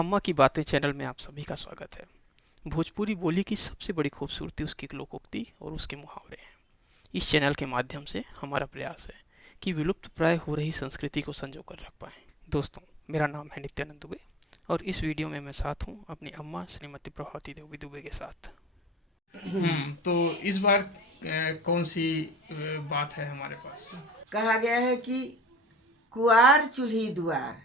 अम्मा की बातें चैनल में आप सभी का स्वागत है। भोजपुरी बोली की सबसे बड़ी खूबसूरती उसकी लोकोक्ति और उसके मुहावरे हैं। इस चैनल के माध्यम से हमारा प्रयास है कि विलुप्त प्राय हो रही संस्कृति को संजो कर रख पाएं। दोस्तों, मेरा नाम है नित्यानंद दुबे और इस वीडियो में मैं साथ हूँ अपनी अम्मा श्रीमती प्रभावती देवी दुबे के साथ। तो इस बार कौन सी बात है हमारे पास? कहा गया है कि कुआर चूल्ही दुआर,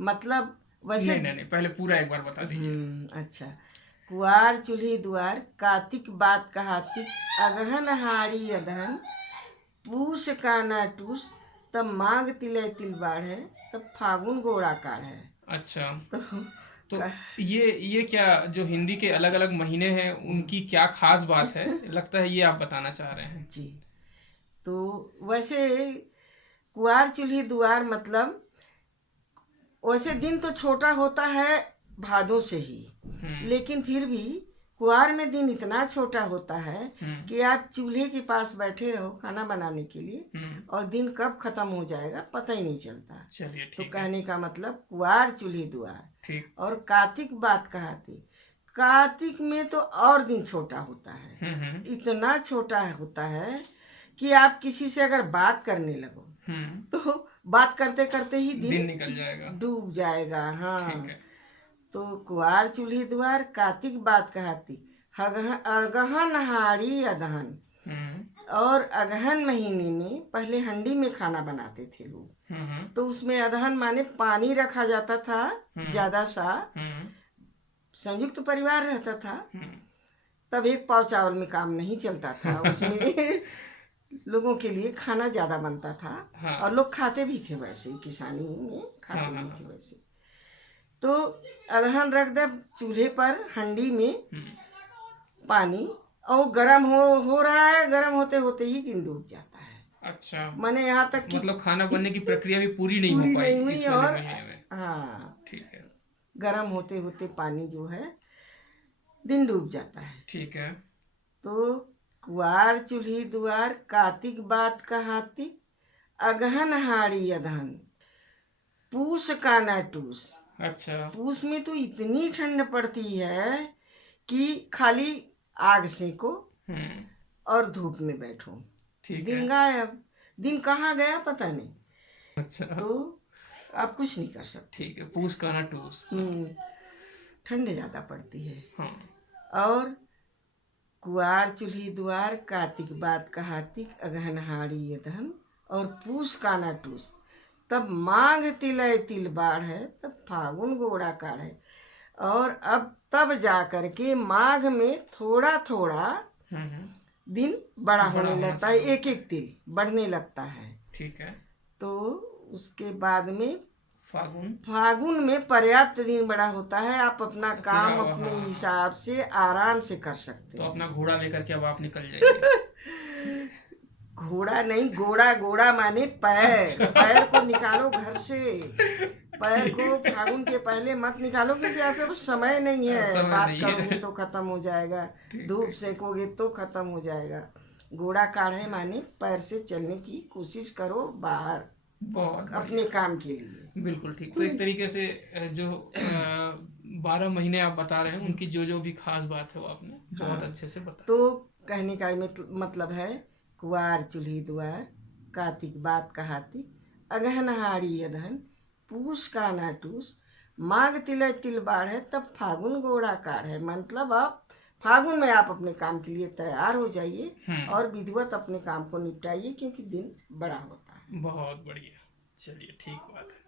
मतलब वैसे। नहीं नहीं नहीं, पहले पूरा एक बार बता दीजिए। अच्छा। कुआर चूल्ही दुआर, कार्तिक बात कहातिक, अगहन हाड़ी अदहन, पूस काना टूस, तब माघ तिले तिल बाढ़ है, तब फागुन गोड़ा काढ़ है। अच्छा, तो तो क- ये क्या जो हिंदी के अलग अलग महीने हैं उनकी क्या खास बात है, लगता है ये आप बताना चाह रहे हैं। जी। तो वैसे कुआर चूल्ही दुआर मतलब, वैसे दिन तो छोटा होता है भादों से ही, लेकिन फिर भी कुआर में दिन इतना छोटा होता है कि आप चूल्हे के पास बैठे रहो खाना बनाने के लिए और दिन कब खत्म हो जाएगा पता ही नहीं चलता। चलिए तो ठीक है। कहने का मतलब कुआर चूल्हे दुआर। ठीक। और कार्तिक बात कहाती, कार्तिक में तो और दिन छोटा होता है। इतना छोटा होता है कि आप किसी से अगर बात करने लगो तो बात करते करते ही दिन दिन निकल जाएगा। डूब जाएगा। ठीक हाँ। है। तो कुआर चूल्ही द्वार, कार्तिक बात कहती, अगहन हाड़ी अदहन। और अगहन महीने में पहले हंडी में खाना बनाते थे लोग, तो उसमें अदहन माने पानी रखा जाता था ज्यादा सा। संयुक्त परिवार रहता था, तब एक पाव चावल में काम नहीं चलता था उसमें लोगों के लिए खाना ज्यादा बनता था। हाँ। और लोग खाते भी थे, वैसे किसानी में खाते भी थे वैसे। तो अदहन रख दे चूल्हे पर हंडी में पानी, और गर्म हो रहा है, गर्म होते होते ही दिन डूब जाता है। अच्छा, माने यहाँ तक कि मतलब खाना बनने की प्रक्रिया भी पूरी नहीं हो पूरी पाई नहीं हुई। इस वाले और महीने में। हाँ, ठीक है। गर्म होते होते पानी जो है दिन डूब जाता है। ठीक है। तो कुआर चूल्ही दुआर, कार्तिक बात कहातिक, अगहन हाड़ी अदहन, पूस काना टूस। अच्छा। पूस में तो इतनी ठंड पड़ती है कि खाली आग सेको और धूप में बैठो, ठीक है। दिन गायब। दिन कहाँ गया पता नहीं। अच्छा। तो आप कुछ नहीं कर सकते। ठीक है, पूस काना टूस। ठंड ज्यादा पड़ती है। हाँ। और कुआर चूल्ही दुआर, कार्तिक बात कहातिक, अगहन हाड़ी अदहन, और पूस काना टूस, तब माघ तिलय तिल बाढ़ है, तब फागुन गोड़ा काढ़ है। और अब तब जा कर के माघ में थोड़ा थोड़ा दिन बड़ा होने लगता है, एक एक तिल बढ़ने लगता है। ठीक है। तो उसके बाद में फागुन। फागुन में पर्याप्त दिन बड़ा होता है, आप अपना काम पूरा, अपने हाँ। हिसाब से आराम से कर सकते तो हैं। अपना घोड़ा लेकर के अब आप निकल जाइए। घोड़ा नहीं, गोड़ा। गोड़ा माने पैर। अच्छा। पैर को निकालो घर से। पैर को फागुन के पहले मत निकालो, क्योंकि आपके पास समय नहीं है। समय बात नहीं करोगे है। तो खत्म हो जाएगा, ठीक धूप है। सेकोगे तो खत्म हो जाएगा। घोड़ा काढ़े माने पैर से चलने की कोशिश करो बाहर, बहुत अपने बढ़िया। काम के लिए। बिल्कुल ठीक। तो एक तरीके से जो 12 महीने आप बता रहे हैं उनकी जो जो भी खास बात है वो आपने बहुत हाँ। अच्छे से बताया। तो कहने का मतलब है, कुआर चूल्ही दुआर, कार्तिक बात कहाती, अगहन हाड़ी अदहन, पूस काना टूस, माघ तिलय तिल बाढ़ है, तब फागुन गोड़ा काढ़ है। मतलब आप फागुन में आप अपने काम के लिए तैयार हो जाइए और विधिवत अपने काम को निपटाइए, क्योंकि दिन बड़ा होता है। बहुत बढ़िया। चलिए, ठीक बात है।